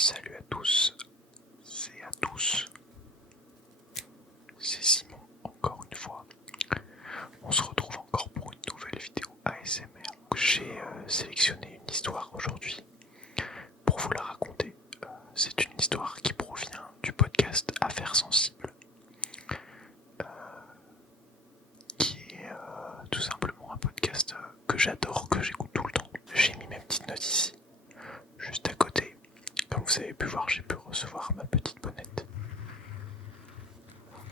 Salut à tous et à tous, c'est Simon encore une fois. On se retrouve encore pour une nouvelle vidéo ASMR. J'ai sélectionné une histoire aujourd'hui pour vous la raconter. C'est une histoire qui provient du podcast Affaires sensibles, qui est tout simplement un podcast que j'adore, que j'écoute tout le temps. J'ai mis mes petites notes ici, juste à côté. Comme vous avez pu voir, j'ai pu recevoir ma petite bonnette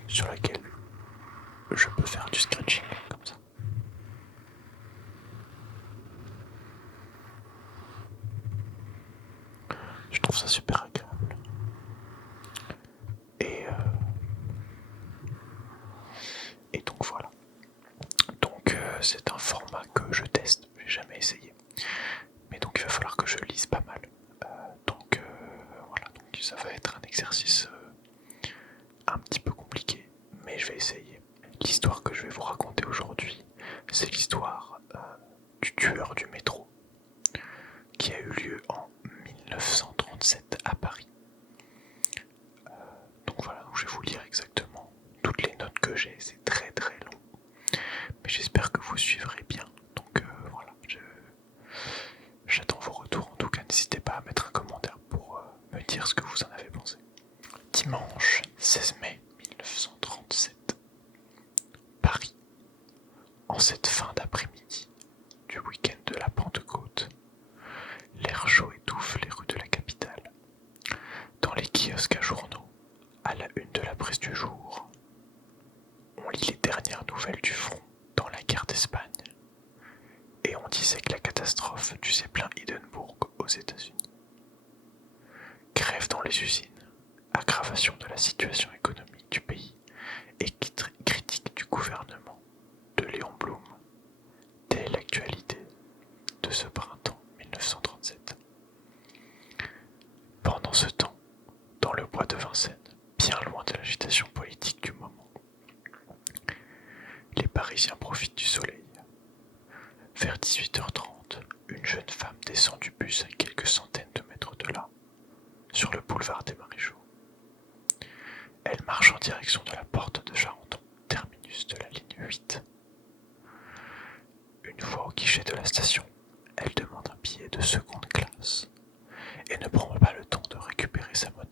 sur laquelle je peux faire du scratching comme ça. Je trouve ça super agréable. Et donc voilà. Donc c'est un format que je teste, j'ai jamais essayé. Mais donc il va falloir que je lise pas mal. Donc voilà, donc ça va être un exercice un petit peu compliqué, mais je vais essayer. L'histoire que je vais vous raconter aujourd'hui, c'est l'histoire du tueur du métro, qui a eu lieu en 1937 à Paris. Donc voilà, donc je vais vous lire exactement toutes les notes que j'ai, c'est très très long, mais j'espère que vous suivrez bien. Donc voilà, j'attends vos retours. En tout cas, n'hésitez pas à mettre un commentaire pour me dire ce que vous en avez pensé. Dimanche 16 mai 1937, Paris. En cette fin d'après-midi du week-end de la Pentecôte, l'air chaud étouffe les rues de la capitale. Dans les kiosques à journaux, à la une de la presse du jour, on lit les dernières nouvelles du front dans la guerre d'Espagne. Et on disait que la catastrophe du Zeppelin Hindenburg aux États-Unis. Grève dans les usines, aggravation de la situation économique du pays et critique du gouvernement de Léon Blum. Telle est l'actualité de ce printemps 1937. Pendant ce temps, dans le bois de Vincennes, bien loin de l'agitation politique du moment, les Parisiens profitent du soleil. Vers 18h30, une jeune femme descend du bus à quelques centaines de mètres de là, sur le boulevard des Maréchaux. Elle marche en direction de la porte de Charenton, terminus de la ligne 8. Une fois au guichet de la station, elle demande un billet de seconde classe et ne prend pas le temps de récupérer sa monnaie.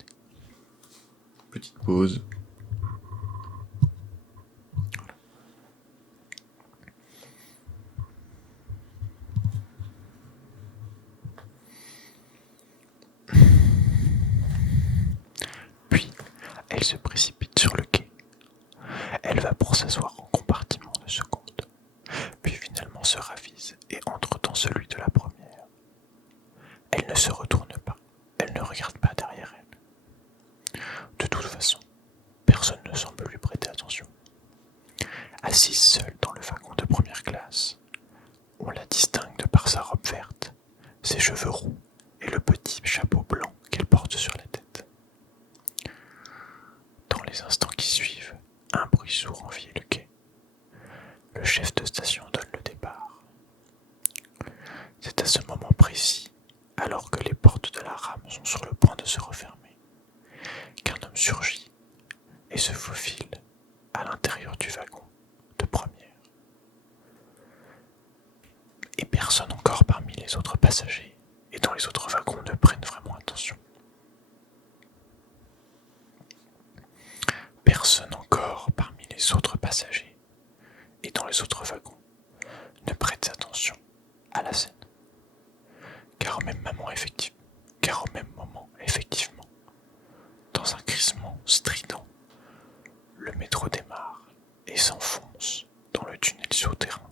Petite pause. Puis, elle se précipite sur le quai. Elle va pour s'asseoir en compartiment de seconde, puis finalement se ravise et entre dans celui de la première. Elle ne se retourne pas, elle ne regarde pas derrière elle. De toute façon, personne ne semble lui prêter attention. Assise seule dans le wagon de première classe, on la distingue de par sa robe verte, ses cheveux roux et le petit chapeau blanc qu'elle porte sur la tête. Dans les instants qui suivent, un bruit sourd envahit le quai. Le chef de station donne le départ. C'est à ce moment précis, alors que les portes de la rame sont sur le point de se refermer, qu'un homme surgit et se faufile à l'intérieur du wagon de première. Et personne encore parmi les autres passagers et dans les autres wagons ne prennent vraiment attention. Personne encore parmi les autres passagers et dans les autres wagons ne prête attention à la scène. Car au même moment, effectivement, dans un crissement strident, le métro démarre et s'enfonce dans le tunnel souterrain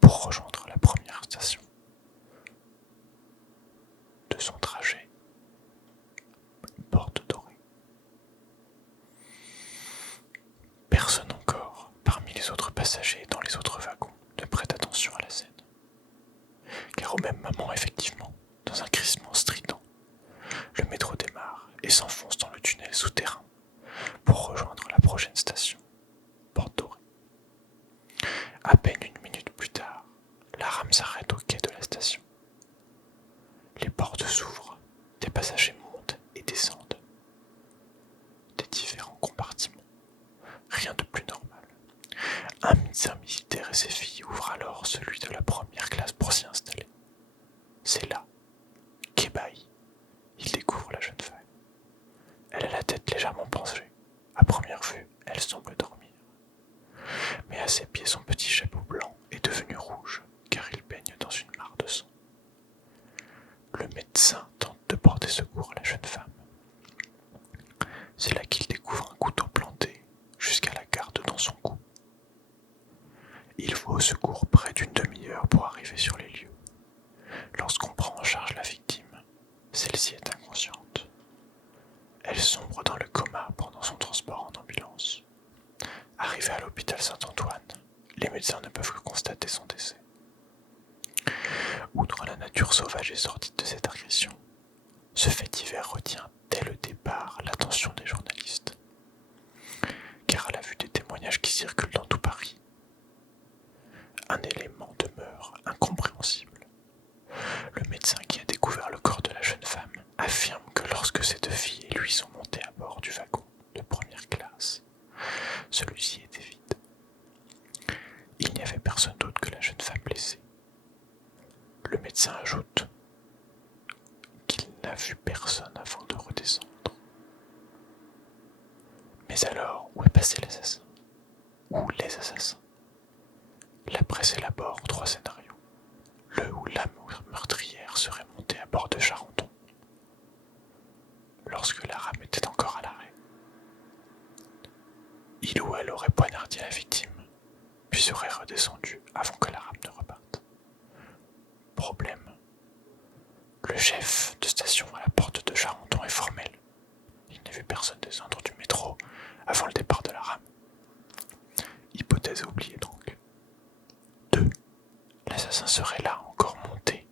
pour rejoindre la première station de son trajet, Porte Dorée. Personne encore, parmi les autres passagers et dans les autres wagons, ne prête attention à la scène. Car au même moment, effectivement, dans un crissement strident, le métro démarre et s'enfonce dans le tunnel souterrain pour rejoindre la prochaine station, Porte Dorée. À peine une minute plus tard, la rame s'arrête au quai de la station. Les portes s'ouvrent, des passagers montent et le médecin tente de porter secours à la jeune femme. C'est là qu'il découvre un couteau planté jusqu'à la garde dans son cou. Il va au secours près d'une demi-heure pour arriver sur les lieux. Lorsqu'on prend en charge la victime, celle-ci est inconsciente. Elle sombre dans le coma pendant son transport en ambulance. Arrivée à l'hôpital Saint-Antoine, les médecins ne peuvent que constater son décès. Outre la nature sauvage et sordide de cette agression, ce fait divers retient dès le départ l'attention des journalistes. Car à la vue des témoignages qui circulent dans tout Paris, un élément demeure incompréhensible. Le médecin qui a découvert le corps de la jeune femme affirme que lorsque ces deux filles et lui sont montées à bord du wagon de première classe, celui-ci était vide. Il n'y avait personne d'autre que la jeune femme blessée. Le médecin ajoute qu'il n'a vu personne avant de redescendre. Mais alors, où est passé l'assassin? Ou les assassins? La presse élabore 3 scénarios. Le où la meurtrière serait montée à bord de Charenton, lorsque la rame était encore à l'arrêt. Il ou elle aurait poignardé la victime, puis serait redescendu avant que la rame ne reparte. Problème. Le chef de station à la porte de Charenton est formel. Il n'a vu personne descendre du métro avant le départ de la rame. Hypothèse à oublier donc. 2. L'assassin serait là encore monté,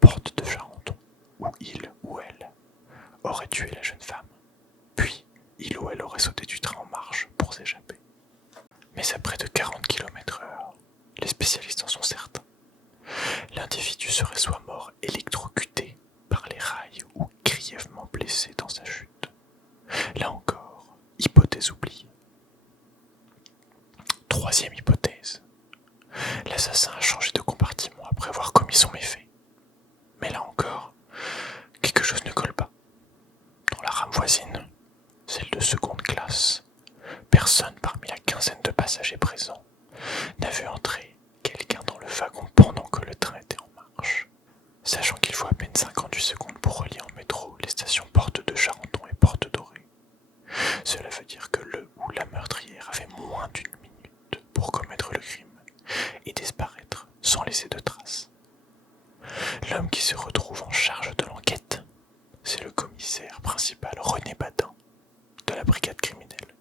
porte de Charenton, où il ou elle aurait tué la jeune femme, puis il ou elle aurait sauté du train en marche pour s'échapper. Mais à près de 40 km/h, les spécialistes en sont certains. L'individu serait soit mort électrocuté par les rails ou grièvement blessé dans sa chute. Là encore, hypothèse oubliée. 3e hypothèse. L'assassin a changé de compartiment après avoir commis son méfait. Mais là encore, quelque chose ne colle pas. Dans la rame voisine, celle de seconde classe, personne parmi la quinzaine de passagers présents n'a vu entrer quelqu'un dans le wagon pendant que le train était en marche. Sachant qu'il faut à peine 58 secondes pour relier en métro les stations Porte de Charenton et Porte Dorée, cela veut dire que le ou la meurtrière avait moins d'1 minute pour commettre le crime et disparaître sans laisser de traces. L'homme qui se retrouve en charge de l'enquête, c'est le commissaire principal René Badin, de la brigade criminelle.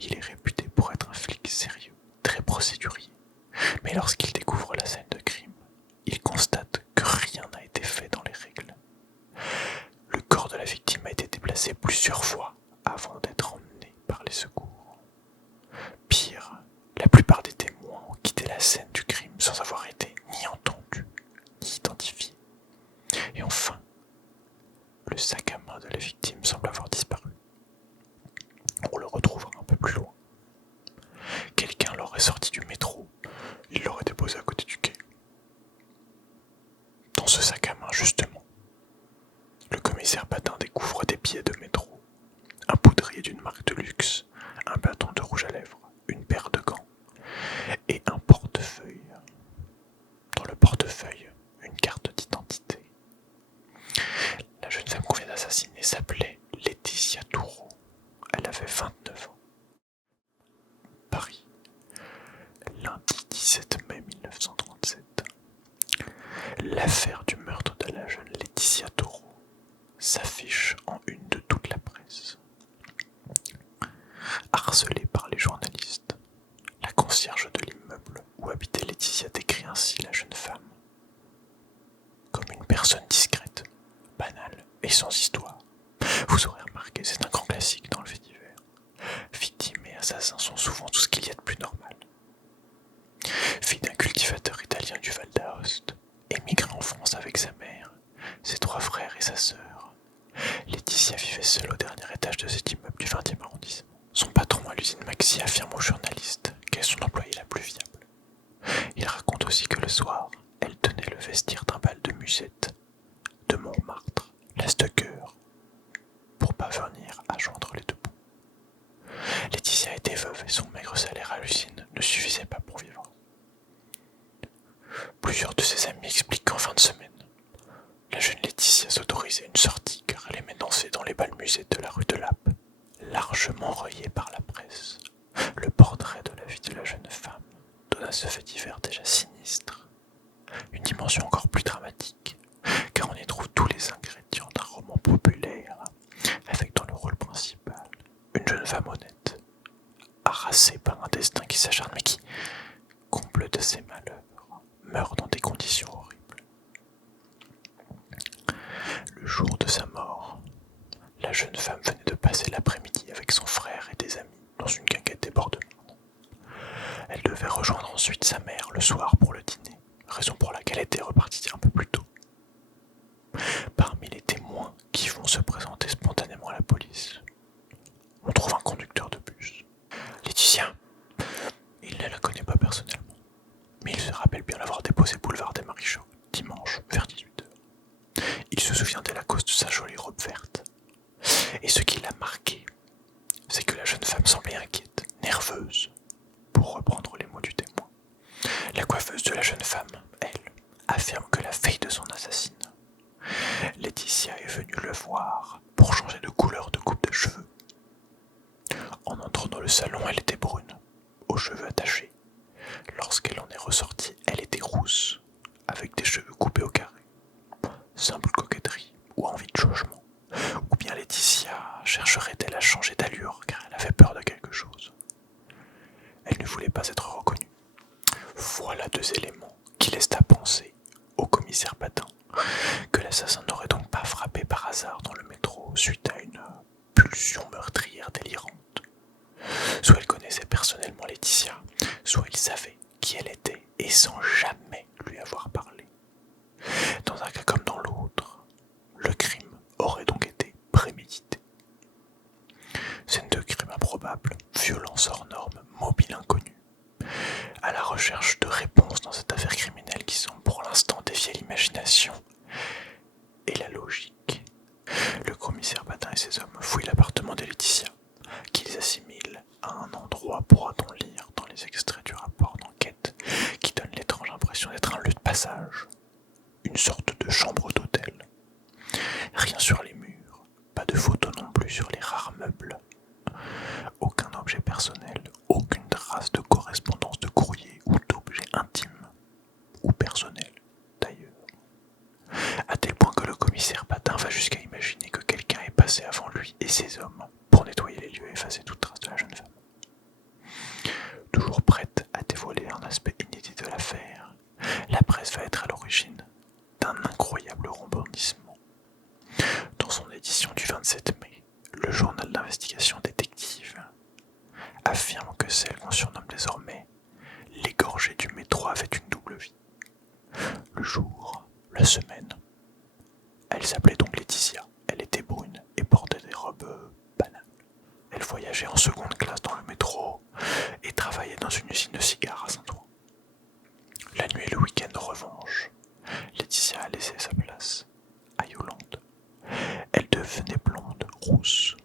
Il est réputé pour être un flic sérieux, très procédurier, mais lorsqu'il découvre la scène de crime, il constate que rien n'a été fait dans les règles. Le corps de la victime a été déplacé plusieurs fois avant d'être emmené par les secours. Pire, la plupart des témoins ont quitté la scène du crime sans avoir été ni entendus, ni identifiés. Et enfin, le sac à main de la victime semble avoir disparu. On le retrouvera un peu plus loin. Quelqu'un l'aurait sorti du métro, il l'aurait déposé à côté du quai. Dans ce sac à main, justement, le commissaire Badin découvre des billets de métro, un poudrier d'une marque de luxe, un bâton de rouge à lèvres, une paire de gants et un portefeuille. Dans le portefeuille, une carte d'identité. La jeune femme qu'on vient d'assassiner s'appelait Laetitia Toureau. Elle avait 29 ans. Paris, lundi 17 mai 1937. L'affaire du meurtre de la jeune Laetitia Toureau s'affiche en une de toute la presse. Harcelée par les journalistes, la concierge de l'immeuble où habitait Laetitia décrit ainsi la jeune femme comme une personne discrète, banale et sans histoire. Vous aurez remarqué, c'est un grand classique dans le fait divers. Victimes et assassins sont souvent tout ce qu'il y a de plus normal. Fille d'un cultivateur italien du Val d'Aoste, émigrée en France avec sa mère, ses 3 frères et sa sœur, Laetitia vivait seule au dernier étage de cet immeuble du 20e arrondissement. Son patron à l'usine Maxi affirme aux journalistes qu'elle est son employée la plus fiable. Il raconte aussi que le soir, elle tenait le vestiaire d'un bal de musette de Montmartre, la Stucker, pour parvenir à joindre les deux bouts. Laetitia était veuve et son maigre salaire à l'usine ne suffisait pas pour vivre. Plusieurs de ses amis expliquent qu'en fin de semaine, autorisait une sortie car elle aimait danser dans les bals musettes de la rue de Lappe, largement relayé par la presse. Le portrait de la vie de la jeune femme donne à ce fait divers déjà sinistre une dimension encore plus dramatique, car on y trouve tous les ingrédients d'un roman populaire, avec dans le rôle principal une jeune femme honnête, harassée par un destin qui s'acharne mais qui, comble de ses malheurs, meurt dans des conditions horribles. Le jour de sa mort, la jeune femme venait de passer l'après-midi avec son frère et des amis dans une guinguette des bords de Marne. Elle devait rejoindre ensuite sa mère le soir pour le dîner, raison pour laquelle elle était repartie un peu plus tôt. Parmi les témoins qui vont se présenter spontanément à la police, on trouve un conducteur de bus. Laetitia, il ne la connaît pas personnellement, mais il se rappelle bien l'avoir déposée boulevard des Maréchaux, dimanche vers 18h. Il se souviendait la cause de sa jolie robe verte. Et ce qui l'a marqué, c'est que la jeune femme semblait inquiète, nerveuse, pour reprendre les mots du témoin. La coiffeuse de la jeune femme, elle, affirme que la veille de son assassinat, Laetitia est venue le voir pour changer de couleur de coupe de cheveux. En entrant dans le salon, elle était brune, aux cheveux attachés. Lorsqu'elle en est ressortie, elle était rousse, avec des cheveux coupés au carré. Simple coquetterie ou envie de changement. Ou bien Laetitia chercherait-elle à changer d'allure car elle avait peur de quelque chose. Elle ne voulait pas être reconnue. Voilà deux éléments qui laissent à penser au commissaire Patin que l'assassin n'aurait donc pas frappé par hasard dans le métro suite à une pulsion meurtrière délirante. Soit il connaissait personnellement Laetitia, soit il savait qui elle était et sans jamais lui avoir parlé. Dans un cas comme dans l'autre, le crime aurait donc été prémédité. Scène de crime improbable, violence hors norme, mobile inconnu. À la recherche de réponses dans cette affaire criminelle qui semble pour l'instant défier l'imagination et la logique, le commissaire Patin et ses hommes fouillent l'appartement de Laetitia, qu'ils assimilent à un endroit, pourra-t-on lire dans les extraits du rapport d'enquête, qui donne l'étrange impression d'être un lieu de passage, une sorte de chambre d'hôtel. Rien sur les murs, pas de photos non plus sur les rares meubles. Aucun objet personnel, aucune trace de correspondance de courrier ou d'objet intime, ou personnel d'ailleurs. À tel point que le commissaire Patin va jusqu'à imaginer que quelqu'un est passé avant lui et ses hommes pour nettoyer les lieux et effacer toute trace de la jeune femme. Toujours prête à dévoiler un aspect inédit de l'affaire, la presse va être à l'origine d'un incroyable rebondissement. Dans son édition du 27 mai, le journal d'investigation détective affirme que celle qu'on surnomme désormais l'égorgée du métro avait une double vie. Le jour, la semaine, elle s'appelait donc Laetitia, elle était brune et portait des robes banales. Elle voyageait en seconde classe dans le métro et travaillait dans une usine de cigares à Saint-Ouen. La nuit et le week-end, en revanche, Laetitia a laissé sa place à Yolande. Elle devenait blonde, rousse.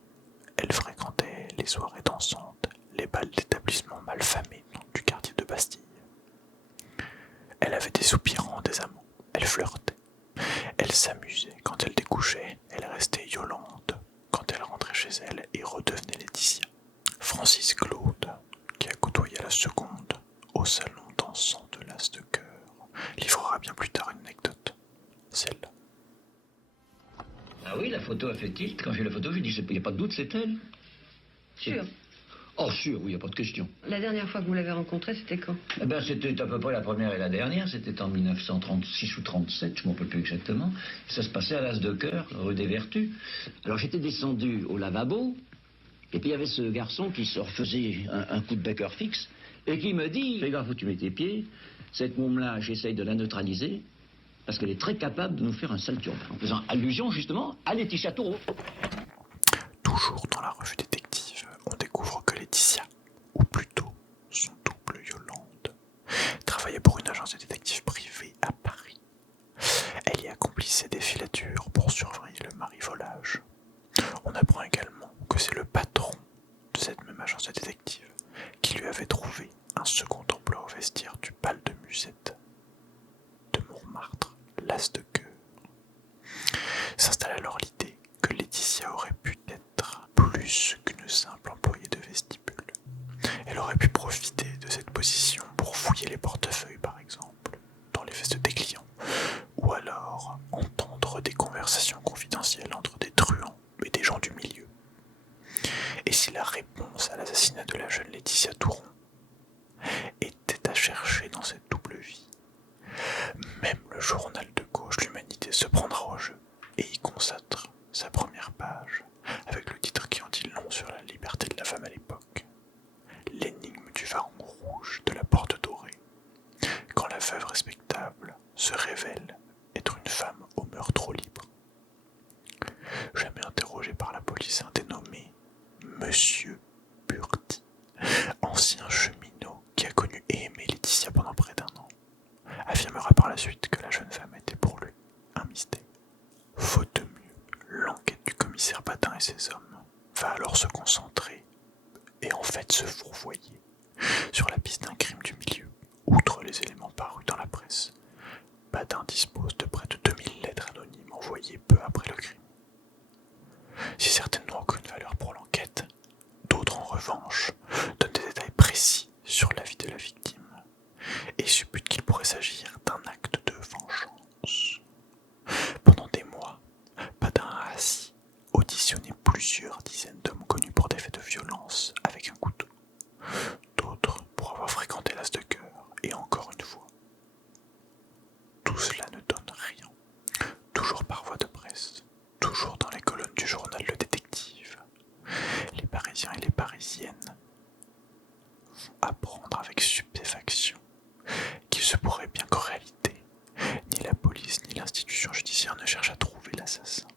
Elle fréquentait les soirées dansantes, les bals d'établissements malfamés du quartier de Bastille. Elle avait des soupirants, des amants. Elle flirtait. Elle s'amusait. Quand elle découchait, elle restait Yolande. Quand elle rentrait chez elle et redevenait Laetitia. Francis Claude, qui a côtoyé la seconde au salon dansant de l'As de cœur, livrera bien plus tard une anecdote. Celle-là. Ah oui, la photo a fait tilt. Quand j'ai la photo, j'ai dit, il n'y a pas de doute, c'est elle. Sûr. Oh, sûr, oui, il n'y a pas de question. La dernière fois que vous l'avez rencontrée, c'était quand? Eh ben, c'était à peu près la première et la dernière. C'était en 1936 ou 37, je ne m'en rappelle plus exactement. Ça se passait à l'As de cœur, rue des Vertus. Alors j'étais descendu au lavabo, et puis il y avait ce garçon qui se refaisait un coup de Baker fixe, et qui me dit, fais gaffe où tu mets tes pieds, cette môme-là, j'essaye de la neutraliser, parce qu'elle est très capable de nous faire un sale turbin. En faisant allusion justement à Laetitia Taureau. Toujours dans la revue détective, on découvre que Laetitia, ou plutôt son double Yolande, travaillait pour une agence de détectives privée à Paris. Elle y accomplissait des filatures pour surveiller le marivolage. On apprend également que c'est le patron de cette même agence de détectives qui lui avait trouvé un second emploi au vestiaire du bal de musette de Montmartre, l'As de cœur. S'installe conversation confidentielle entre des truands et des gens du milieu. Et si la réponse à l'assassinat de la jeune Laetitia Touron était à chercher dans cette double vie, même le journal de gauche L'Humanité se prendra au jeu et y consacre sa première page avec le titre qui en dit long sur la liberté de la femme à l'époque. L'énigme du pharaon rouge de la porte dorée, quand la veuve respectable se révèle être une femme au mœurs trop libre. Jamais interrogé par la police, un dénommé Monsieur Burti, ancien cheminot qui a connu et aimé Laetitia pendant près d'1 an, affirmera par la suite que la jeune femme était pour lui un mystère. Faute de mieux, l'enquête du commissaire Badin et ses hommes va alors se concentrer et en fait se fourvoyer sur la piste d'un crime du milieu. Outre les éléments parus dans la presse, Badin dispose de près de 2000 lettres anonymes envoyées peu après le crime. Si certaines n'ont aucune valeur pour l'enquête, d'autres en revanche donnent des détails précis sur la vie de la victime et supputent qu'il pourrait s'agir d'un acte de vengeance. Pendant des mois, Badin a assis, auditionné plusieurs dizaines d'hommes connus pour des faits de violence avec un couteau, d'autres pour avoir fréquenté l'As de cœur, et encore une fois. Tout cela ne donne rien, toujours par voie de presse, toujours dans les colonnes du journal Le Détective. Les Parisiens et les Parisiennes vont apprendre avec stupéfaction qu'il se pourrait bien qu'en réalité, ni la police ni l'institution judiciaire ne cherchent à trouver l'assassin.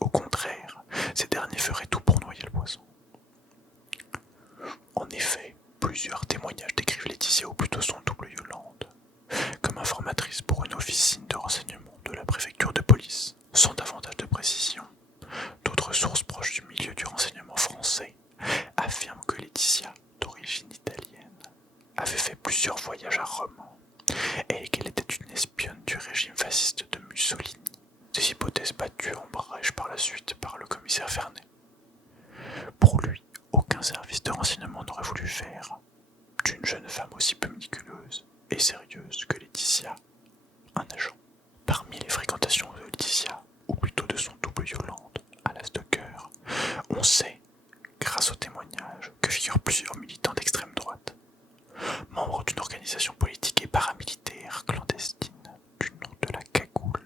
Au contraire, ces derniers feraient tout pour noyer le poisson. En effet, plusieurs témoignages décrivent Laetitia, ou plutôt son double Yolande, comme informatrice pour une officine de renseignement de la préfecture de police, sans davantage de précision. D'autres sources proches du milieu du renseignement français affirment que Laetitia, d'origine italienne, avait fait plusieurs voyages à Rome et qu'elle était une espionne du régime fasciste de Mussolini. Des hypothèses battues en brèche par la suite par le commissaire Vernet. Pour lui, aucun service de renseignement n'aurait voulu faire d'une jeune femme aussi peu méticuleuse et sérieuse que Laetitia un agent. Parmi les fréquentations de Laetitia, ou plutôt de son double Yolande, à l'As de cœur, on sait, grâce aux témoignages, que figurent plusieurs militants d'extrême droite, membres d'une organisation politique et paramilitaire clandestine du nom de la Cagoule.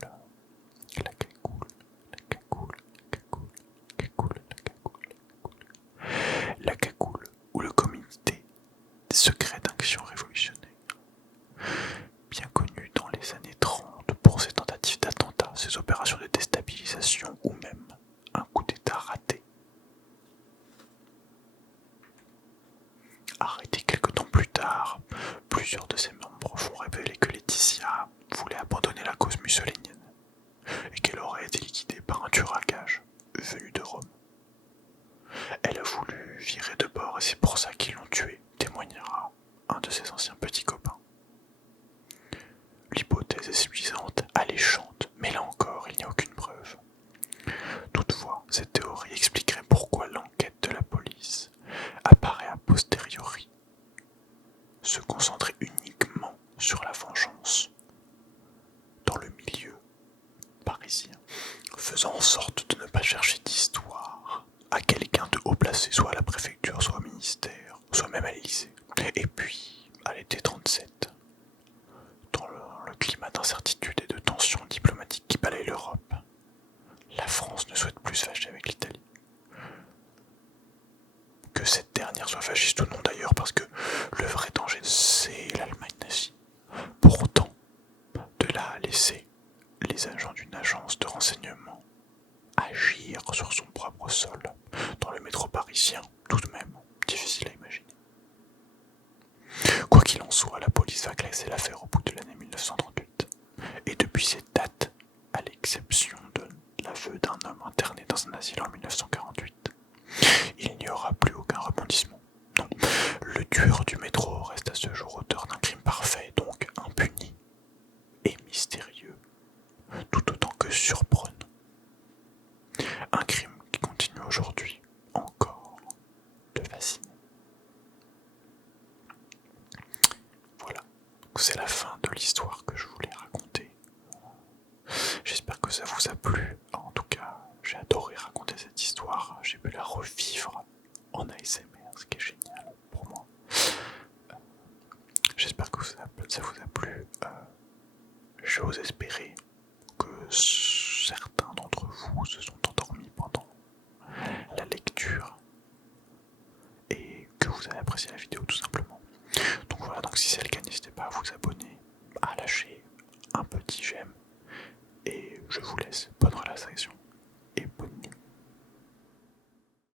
La Cagoule, la Cagoule, la Cagoule, la Cagoule, la Cagoule, la Cagoule, ou le comité secret d'action révolutionnaire, bien connu dans les années 30 pour ses tentatives d'attentat, ses opérations de déstabilisation ou même un coup d'état raté. Arrêté quelque temps plus tard, plusieurs de ses membres vont révéler que Laetitia voulait abandonner la cause mussolinienne et qu'elle aurait été liquidée par un tueur à gages venu de Rome. Elle a voulu virer de bord et c'est pour ça qu'ils l'ont tuée, témoignera un de ses anciens petits copains. L'hypothèse est suffisante, alléchante, mais là encore, il n'y a aucune preuve. Toutefois, cette théorie expliquerait pourquoi l'enquête de la police apparaît a posteriori, se concentrer uniquement sur la vengeance dans le milieu parisien, faisant en sorte de ne pas chercher d'histoire à quelqu'un de haut placé, soit à la préfecture, soit au ministère, soit même à l'Élysée. Et puis, à l'été 37, dans le climat d'incertitude et de tension diplomatique qui balaye l'Europe, la France ne souhaite plus se fâcher avec l'Italie. Que cette dernière soit fasciste ou non d'ailleurs, parce que le vrai danger, c'est l'Allemagne nazie. Pour autant, de là à laisser les agents d'une agence de renseignement agir sur son propre sol, dans le métro parisien, tout de même, difficile à imaginer. Quoi qu'il en soit, la police va classer l'affaire au bout de l'année 1938. Et depuis cette date, à l'exception de l'aveu d'un homme interné dans un asile en 1948, il n'y aura plus aucun rebondissement. Non, le tueur du métro reste à ce jour auteur d'un crime parfait, donc impuni et mystérieux, tout autant que surprenant. Un crime qui continue aujourd'hui encore de fasciner. Voilà, c'est la fin de l'histoire que je voulais raconter. J'espère que ça vous a plu. En tout cas, j'ai adoré raconter cette histoire. J'ai pu la revivre en ASMR, ce qui est génial pour moi. J'espère que ça vous a plu. J'ose espérer que certains d'entre vous se sont endormis pendant la lecture et que vous avez apprécié la vidéo tout simplement. Donc voilà, donc si c'est le